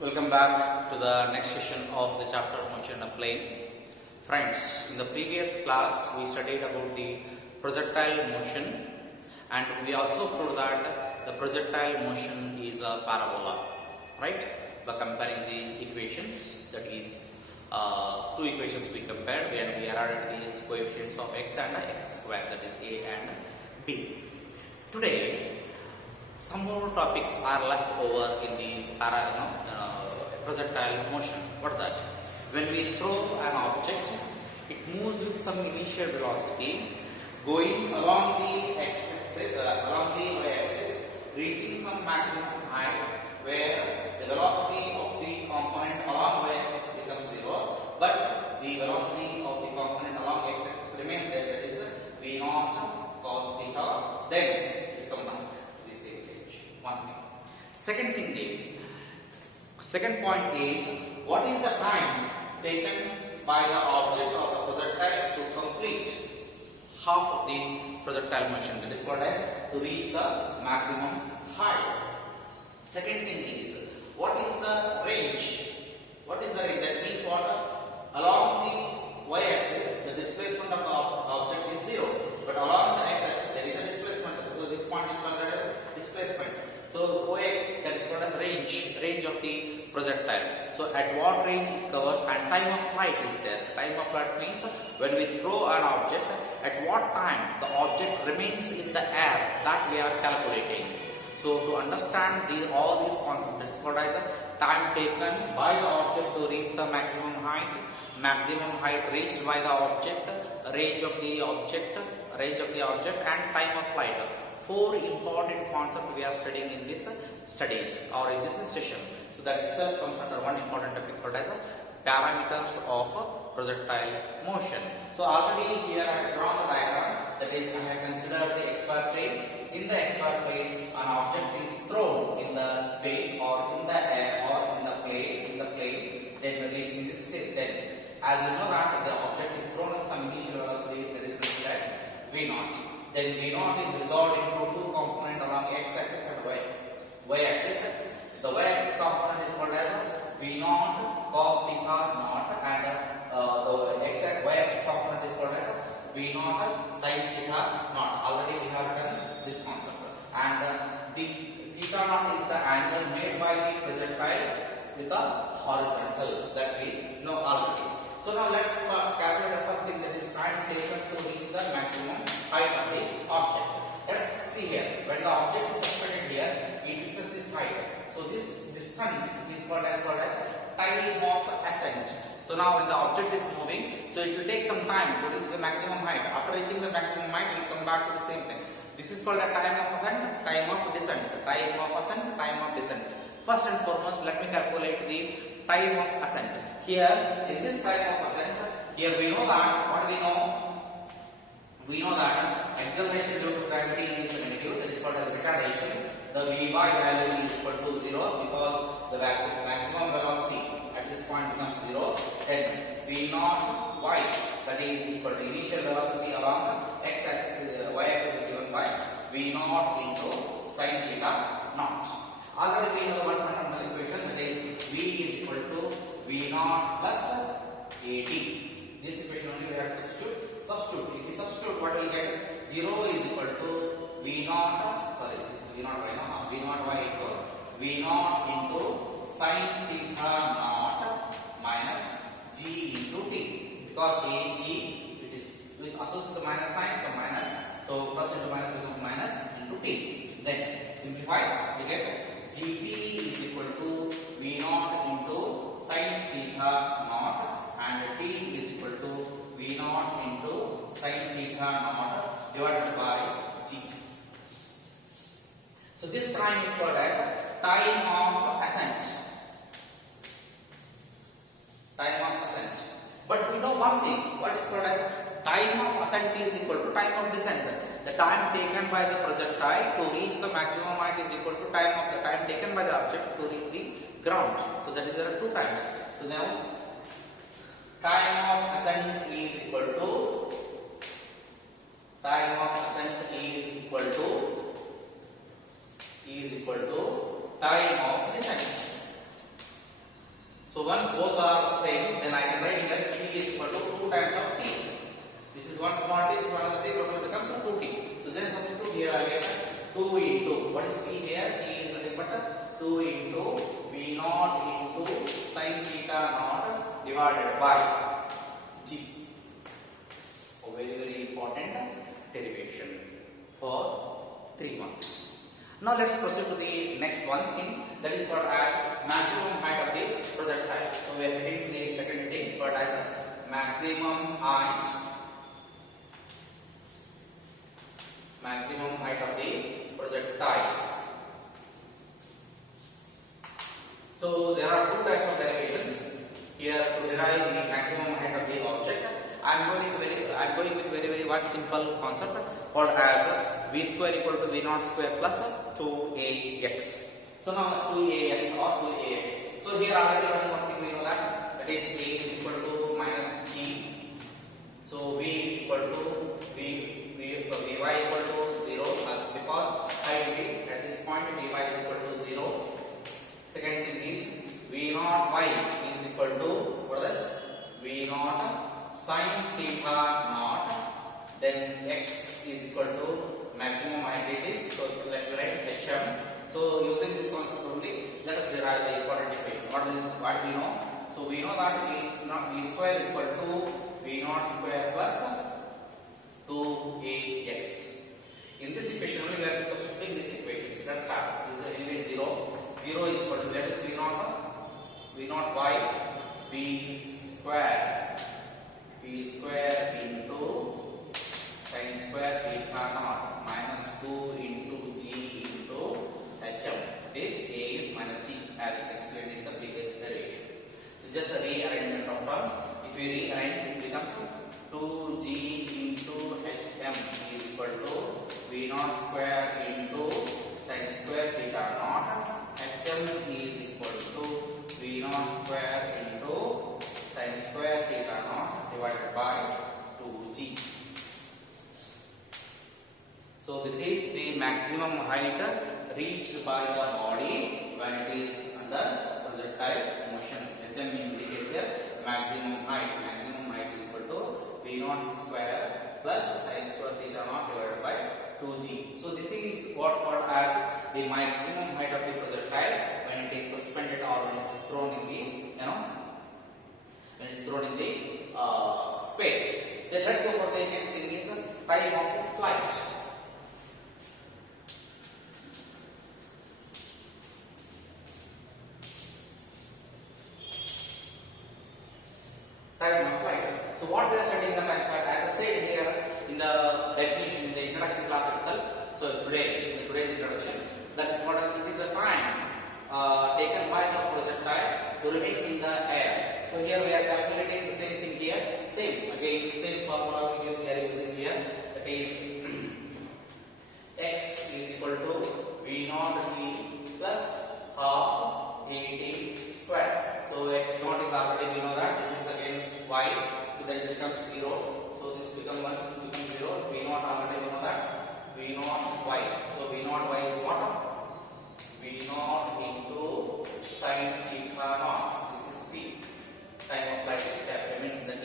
Welcome back to the next session of the chapter Motion of Plane. Friends, in the previous class we studied about the projectile motion and we also proved that the projectile motion is a parabola, right? By comparing the equations, that is two equations we compared when we added these coefficients of x and x square, that is a and b. Today some more topics are left over in the projectile motion. What is that? When we throw an object, it moves with some initial velocity going along the x-axis, along the y-axis, reaching some maximum height where the velocity of the component along y-axis becomes 0, but the velocity of the component along x-axis remains there, that is V0 cos theta. Then come back to this equation. One thing. Second point is, what is the time taken by the object of the projectile to complete half of the projectile motion, that is called as to reach the maximum height. Second thing is, what is the range? What is the range? That means what? Along the y-axis, the displacement of the object is 0, but along the x-axis there is a displacement. So this point is called as displacement. So OX, that is called as range of the projectile. So at what range it covers, and time of flight is there. Time of flight means when we throw an object, at what time the object remains in the air, that we are calculating. So to understand all these concepts, it's called as time taken by the object to reach the maximum height reached by the object, range of the object, and time of flight. Four important concepts we are studying in this studies or in this session. So that itself comes under one important topic called as parameters of projectile motion. So already here I have drawn the diagram, that is I have considered the xy plane. In the xy plane, an object is thrown in the space or in the air or in the plane, then reaching this state. Then as you know that the object is thrown in some initial velocity, that is considered as V0. Then V0 is resolved into two components along x-axis and y-axis. The y-axis component is called as V0 cos theta naught, and the y-axis component is called as V0 sin theta naught. Already we have done this concept. And the theta naught is the angle made by the projectile with a horizontal, that we know already. So now let's calculate the first thing, that is time taken to reach the maximum height of the object. Let us see here. When the object is suspended here, it reaches this height. So this distance is called as time of ascent. So now when the object is moving, so it will take some time to reach the maximum height. After reaching the maximum height, it will come back to the same thing. This is called a time of ascent, time of descent. Time of ascent, time of descent. First and foremost, let me calculate the time of ascent. Here, in this time of ascent, here we know that, what we know? We know that acceleration due to gravity is negative, that is called as retardation. The Vy value is equal to 0 because the maximum velocity at this point becomes 0. Then V0 y, that is equal to initial velocity along x-axis, y-axis is given by V0 into sin theta naught. Already we know one fundamental equation, that is V is equal to V0 plus AT. This equation only we have to substitute. If you substitute, what we will get? 0 is equal to V0, sorry, this is V0 y now, V0 y equal V0 into sin theta naught minus G into T. Because G, it is with associated minus sign, so minus, so plus into minus becomes minus into T. Then simplify, we get Gt is equal to V0 into sin theta naught, and T is equal to V0 into sin theta naught divided by G. So this time is called as time of ascent. Time of ascent. But we know one thing, what is called as time of ascent is equal to time of descent. The time taken by the projectile to reach the maximum height is equal to time taken by the object to reach the ground. So that is, there are two times. So now time of ascent is equal to time of ascent is equal to time of descent. So once both are same, then I can write here t is equal to 2 times of t. This is one small t, this is another t, total becomes 2t. So then substitute here I get 2 into, what is t here? T is nothing but 2 into v naught into sin theta naught divided by g. A very important derivation for 3 marks. Now let's proceed to the next one thing, that is called as maximum height of the projectile. So we are heading to the second heading called as maximum height of the projectile. So there are two types of derivations here to derive the maximum height of the object. I am going with very one simple concept called as v square equal to v naught square plus 2ax. So now 2as or 2ax. So here already one more thing we know that is a is equal to minus g. So v is equal to so vy equal to 0 because height is at this point vy is equal to 0. Second thing is v naught y is equal to what is v naught sin theta naught, then x is equal to maximum height it is, so let me write hm. So using this concept only, let us derive the important equation. What we know? So we know that v square is equal to v naught square plus 2ax. In this equation only we are substituting this equation. So let's start. This is anyway 0. 0 is equal to, where is v naught y, v square into sin square theta naught minus 2 into g into hm. This a is minus g as explained in the previous derivation. So just a rearrangement of terms. If we rearrange, this becomes 2g into hm is equal to v naught square into sin square theta naught. hm is equal to v naught square into sin square theta naught divided by 2g. So this is the maximum height reached by the body when it is under projectile motion. hm indicates here maximum height. Maximum height is equal to v naught square plus sin square theta naught divided by 2g. So this is what called as the maximum height of the projectile when it is suspended or when it is thrown in the when it is thrown in the space. Then let's go for the next thing is the time of flight. Time of flight. So what we are studying the time of flight, as I said here in the definition in the introduction class itself. So today, in today's introduction, that is what it is the time taken by the projectile to remain in the air. So here we are calculating the same thing here. Same formula we are using here. That is x is equal to v naught t plus half at square. So x naught is already, we know that this is again y. So that becomes 0. So this becomes 0. V naught already we know that v naught y. So v naught y is what? V naught into sin theta naught. This is p. Time of flight is remains in the t.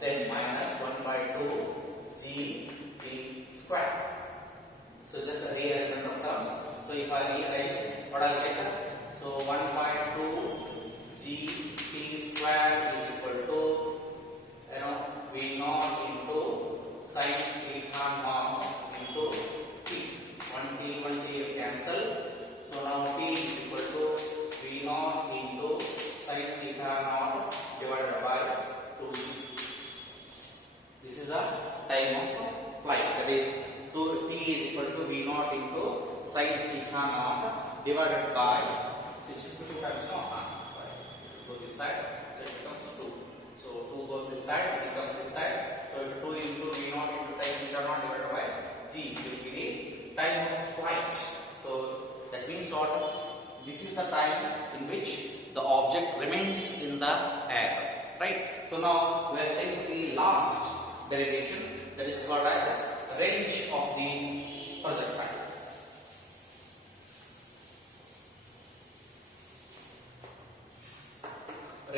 Then minus 1 by 2 g t square. So just a rearrangement of terms. So if I rearrange, what I will get? So 1 by 2 g t square is equal to v naught into sin theta naught into t. 1 t will cancel. So now t is equal to v naught into sin theta naught divided by 2g. This is a time of flight. That is t is equal to v naught into sin theta naught divided by 2 times go this side, so it becomes 2. So 2 goes this side, it becomes this side. So 2 into v naught into sin theta naught divided by g will be the time of flight. So that means what? This is the time in which the object remains in the air, right? So now we are taking the last derivation, that is called as range of the projectile.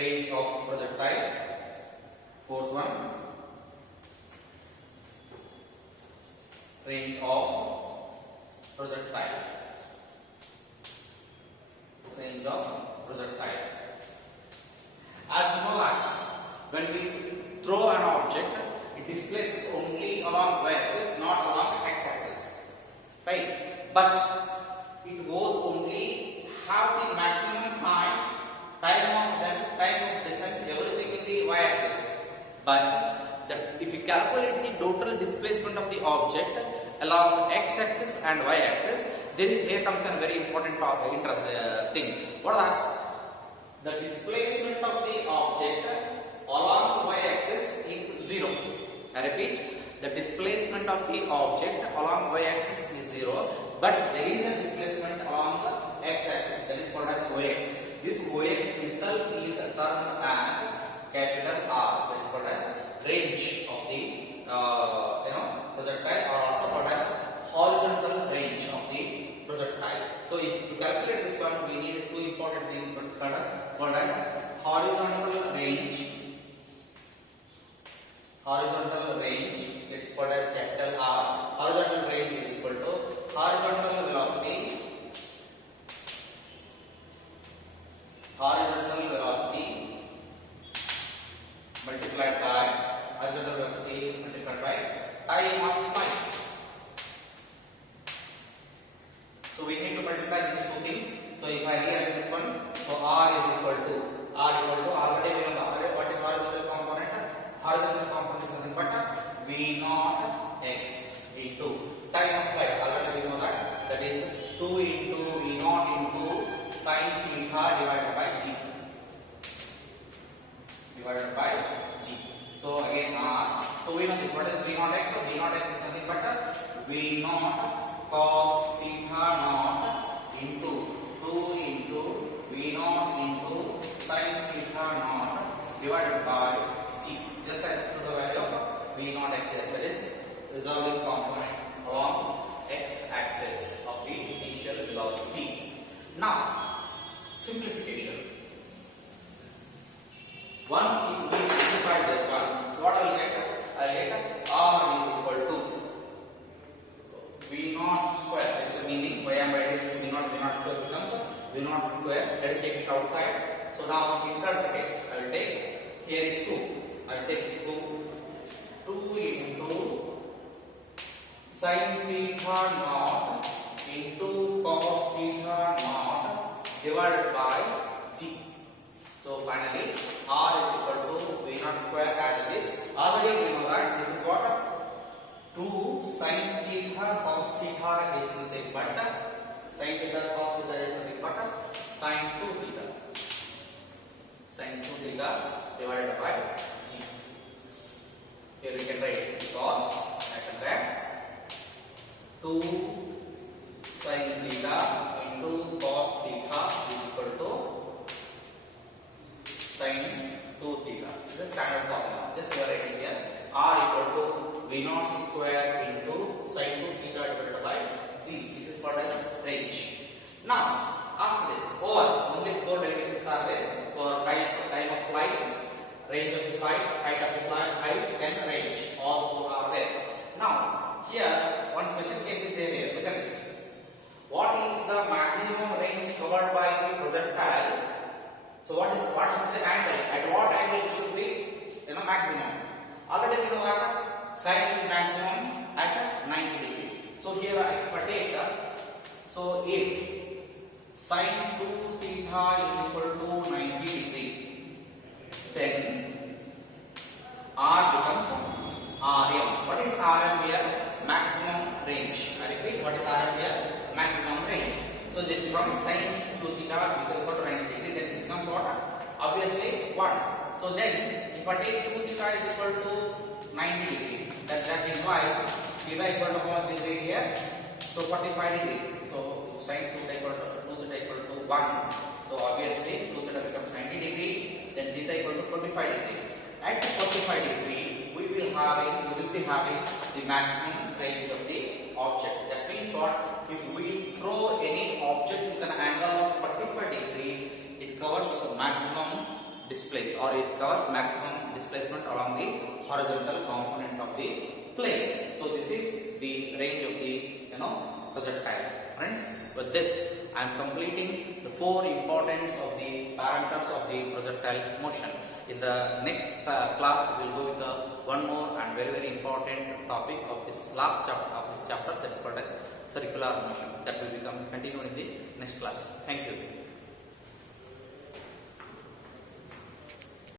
range of projectile. Fourth one, range of projectile. Range of projectile. As we know that when we throw an object, it displaces only along y-axis, not along x-axis, right? But it goes only have the maximum height, time of descent, everything in the y-axis. But if you calculate the total displacement of the object along x-axis and y-axis, then here comes a very important thing. What is that? The displacement of the object along the y-axis is 0. I repeat, the displacement of the object along y-axis is 0, but there is a displacement along the x-axis, that is called as OX. This OX itself is termed as capital R, that is called as range of the projectile, or also called as horizontal range of the projectile. So if to calculate this one, we need two important things called as horizontal range. Horizontal range, it is called as capital R. Horizontal range is equal to horizontal velocity. Horizontal velocity multiplied by horizontal velocity multiplied by time of flight. So we need to multiply these two things. So if I rewrite this one, so R is equal to already we know the what is horizontal component. Horizontal component is nothing but V naught x into time of flight. Already we know that is 2 into V naught into sin theta divided by g. Divided by g. So again R. So we know this. What is V naught x? So V naught x is nothing but V naught cos theta naught into 2 into V naught into sin theta naught divided by g. Just as to the value of V naught x here, that is resolving component along x-axis of the initial velocity. Now, simplification. Once if we simplify this one, so what I will get? I will get R is equal to V naught square. That is the meaning. Why I am writing this V naught square becomes V naught square. Let us take it outside. So now inside brackets, I will take, here is 2. I will take this 2 into sin theta naught into cos theta naught divided by g. So finally R is equal to V naught square as it is. Already we know that this is what 2 sin theta cos theta is nothing but sin theta cos theta is nothing but sin 2 theta. Sin 2 theta divided by g. Here we can write cos, I can write 2 sin theta into cos theta is equal to sin 2 theta. This is standard formula. Just you are writing here. R equal to V naught square into sin 2 theta divided by g. This is called as range. Now, after this, only 4 derivations are there for time of flight, range of the flight, height of the flight, height, then range. All 4 are there. Now, here one special case is there here. Look at this. What is the maximum range covered by the projectile? So what should be the angle? At what angle it should be maximum? Already we know that sin maximum at 90 degree. So here if I take so if sin 2 theta is equal to 90 degree, then R becomes Rm. What is Rm here? Maximum range. I repeat, what is Rm here? Maximum range. So this becomes sin 2 theta equal to 90 degree, then it becomes what? Obviously 1. So then if I take 2 theta is equal to 90 degree, that implies theta equal to how much degree here? So 45 degree. So sin 2 theta equal to 1. So obviously 2 theta becomes 90 degree, then theta equal to 45 degree. At 45 degree, we will be having the maximum range of the object. That means what? If we throw any object with an angle of 45 degree, it covers maximum displacement. or it covers maximum displacement along the horizontal component of the plane. So this is the range of the projectile. Friends, with this I am completing the 4 importance of the parameters of the projectile motion. In the next class we will go with one more and very important topic of this last chapter, that is called as circular motion. That will become continued in the next class. Thank you.